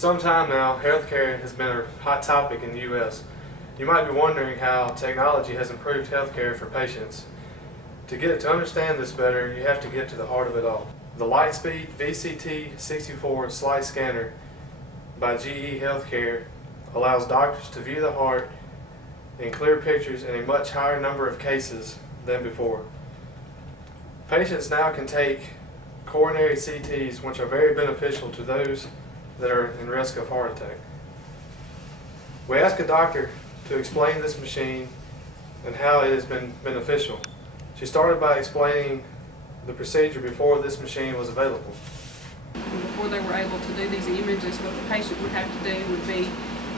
some time now, healthcare has been a hot topic in the U.S. You might be wondering how technology has improved healthcare for patients. To understand this better, you have to get to the heart of it all. The Lightspeed VCT64 slide scanner by GE Healthcare allows doctors to view the heart in clear pictures in a much higher number of cases than before. Patients now can take coronary CTs, which are very beneficial to those that are in risk of heart attack. We asked a doctor to explain this machine and how it has been beneficial. She started by explaining the procedure before this machine was available. Before they were able to do these images, what the patient would have to do would be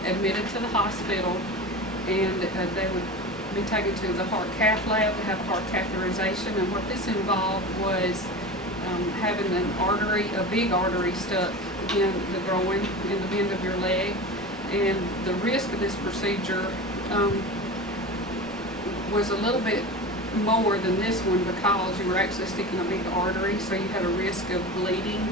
admitted to the hospital, and they would be taken to the heart cath lab to have heart catheterization. And what this involved was having an artery, a big artery stuck in the groin, in the bend of your leg. And the risk of this procedure was a little bit more than this one because you were actually sticking a big artery, so you had a risk of bleeding.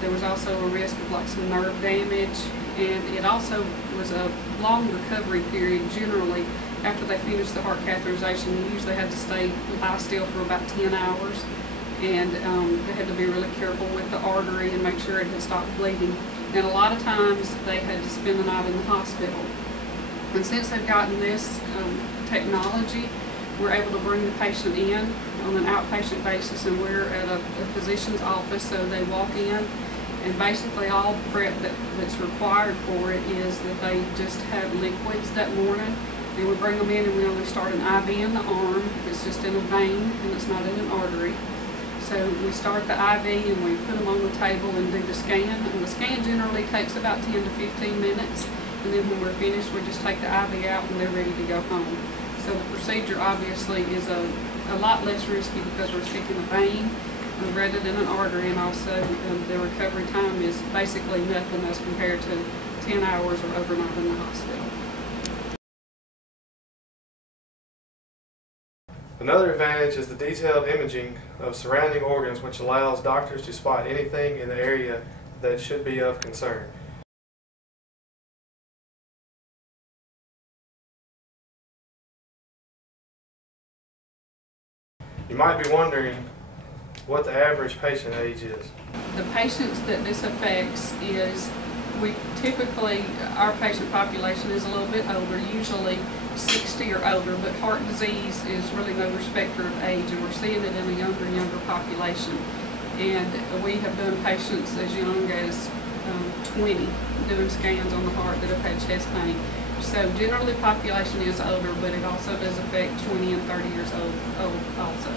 There was also a risk of like some nerve damage, and it also was a long recovery period. Generally, after they finished the heart catheterization, you usually had to lie still for about 10 hours, and they had to be really careful with the artery and make sure it had stopped bleeding. And a lot of times they had to spend the night in the hospital. And since they've gotten this technology, we're able to bring the patient in on an outpatient basis, and we're at a physician's office, so they walk in, and basically all the prep that's required for it is that they just have liquids that morning, and we bring them in and we only start an IV in the arm. It's just in a vein and it's not in an artery. So we start the IV and we put them on the table and do the scan, and the scan generally takes about 10 to 15 minutes, and then when we're finished we just take the IV out and they're ready to go home. So the procedure obviously is a lot less risky because we're sticking a vein rather than an artery, and also the recovery time is basically nothing as compared to 10 hours or overnight in the hospital. Another advantage is the detailed imaging of surrounding organs, which allows doctors to spot anything in the area that should be of concern. You might be wondering what the average patient age is. The patients that this affects is, our patient population is a little bit older, usually 60 or older, but heart disease is really no respecter of age, and we're seeing it in a younger and younger population. And we have done patients as young as 20 doing scans on the heart that have had chest pain. So generally the population is older, but it also does affect 20 and 30 years old also.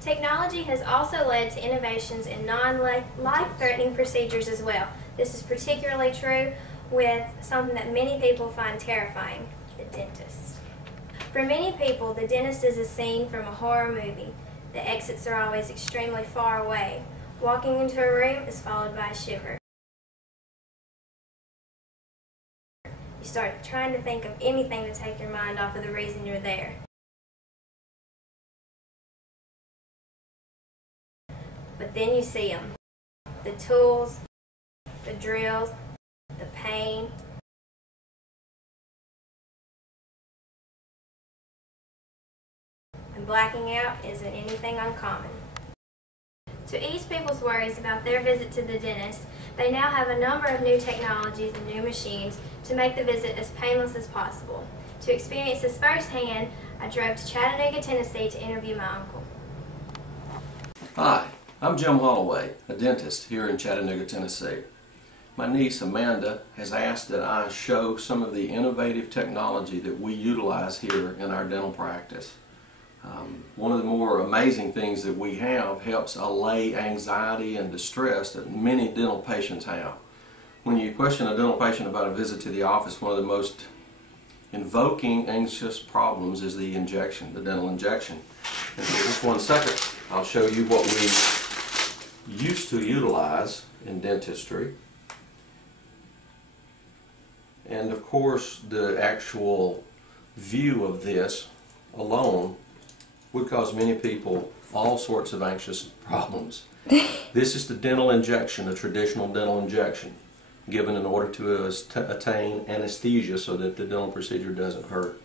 Technology has also led to innovations in non-life-threatening procedures as well. This is particularly true with something that many people find terrifying, the dentist. For many people, the dentist is a scene from a horror movie. The exits are always extremely far away. Walking into a room is followed by a shiver. You start trying to think of anything to take your mind off of the reason you're there. But then you see them. The tools, the drills, the pain. And blacking out isn't anything uncommon. To ease people's worries about their visit to the dentist, they now have a number of new technologies and new machines to make the visit as painless as possible. To experience this firsthand, I drove to Chattanooga, Tennessee to interview my uncle. Hi, I'm Jim Holloway, a dentist here in Chattanooga, Tennessee. My niece Amanda has asked that I show some of the innovative technology that we utilize here in our dental practice. One of the more amazing things that we have helps allay anxiety and distress that many dental patients have. When you question a dental patient about a visit to the office, one of the most invoking anxious problems is the injection, the dental injection. And for just one second, I'll show you what we used to utilize in dentistry. And of course, the actual view of this alone would cause many people all sorts of anxious problems. This is the dental injection, a traditional dental injection. given in order to attain anesthesia so that the dental procedure doesn't hurt.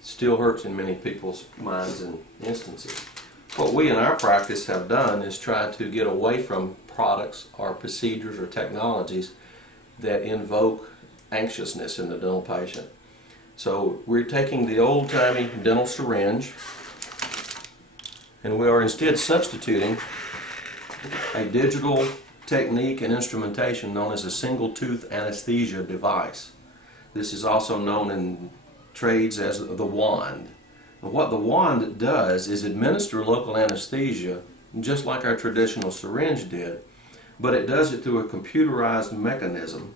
Still hurts in many people's minds and instances. What we in our practice have done is try to get away from products or procedures or technologies that invoke anxiousness in the dental patient. So we're taking the old-timey dental syringe and we are instead substituting a digital technique and instrumentation known as a single tooth anesthesia device. This is also known in trades as the wand. And what the wand does is administer local anesthesia just like our traditional syringe did, but it does it through a computerized mechanism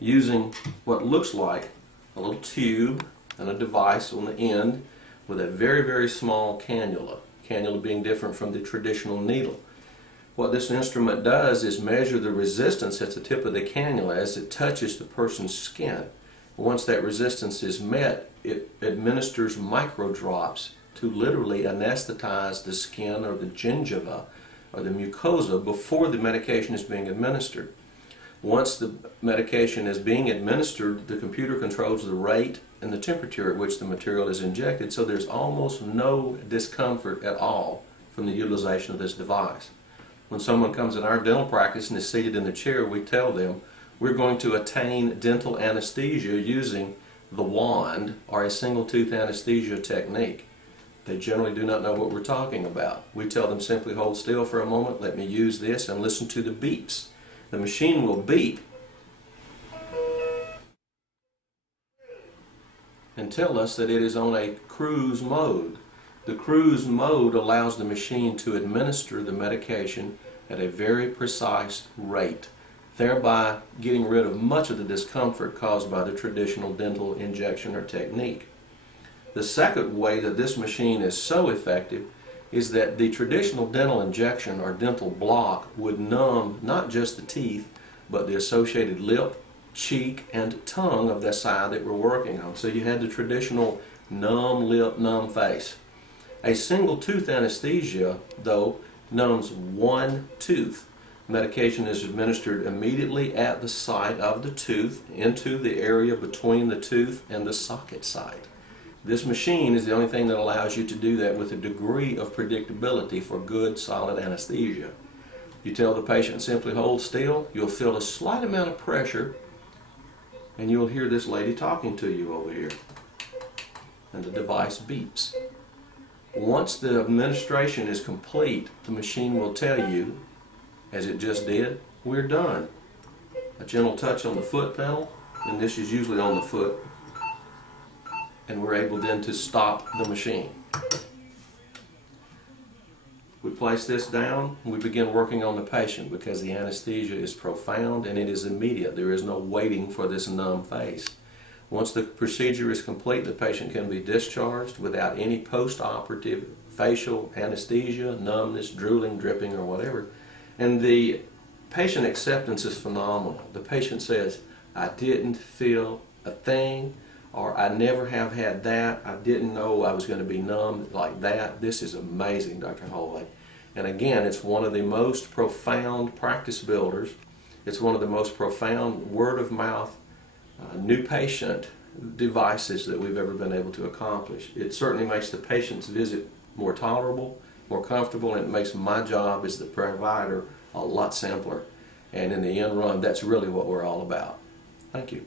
using what looks like a little tube and a device on the end with a very, very small cannula. Cannula being different from the traditional needle. What this instrument does is measure the resistance at the tip of the cannula as it touches the person's skin. Once that resistance is met, it administers microdrops to literally anesthetize the skin or the gingiva or the mucosa before the medication is being administered. Once the medication is being administered, the computer controls the rate and the temperature at which the material is injected, so there's almost no discomfort at all from the utilization of this device. When someone comes in our dental practice and is seated in the chair, we tell them we're going to attain dental anesthesia using the wand or a single tooth anesthesia technique. They generally do not know what we're talking about. We tell them simply hold still for a moment, let me use this, and listen to the beeps. The machine will beep and tell us that it is on a cruise mode. The cruise mode allows the machine to administer the medication at a very precise rate, thereby getting rid of much of the discomfort caused by the traditional dental injection or technique. The second way that this machine is so effective is that the traditional dental injection or dental block would numb not just the teeth, but the associated lip, cheek, and tongue of the side that we're working on. So you had the traditional numb lip, numb face. A single tooth anesthesia, though, numbs one tooth. Medication is administered immediately at the site of the tooth into the area between the tooth and the socket site. This machine is the only thing that allows you to do that with a degree of predictability for good, solid anesthesia. You tell the patient simply hold still, you'll feel a slight amount of pressure, and you'll hear this lady talking to you over here. And the device beeps. Once the administration is complete, the machine will tell you, as it just did, we're done. A gentle touch on the foot pedal, and this is usually on the foot, and we're able then to stop the machine. We place this down and we begin working on the patient because the anesthesia is profound and it is immediate. There is no waiting for this numb face. Once the procedure is complete, the patient can be discharged without any post-operative facial anesthesia, numbness, drooling, dripping, or whatever. And the patient acceptance is phenomenal. The patient says, I didn't feel a thing, or I never have had that. I didn't know I was going to be numb like that. This is amazing, Dr. Holloway. And again, it's one of the most profound practice builders. It's one of the most profound word-of-mouth new patient devices that we've ever been able to accomplish. It certainly makes the patient's visit more tolerable, more comfortable, and it makes my job as the provider a lot simpler. And in the end run, that's really what we're all about. Thank you.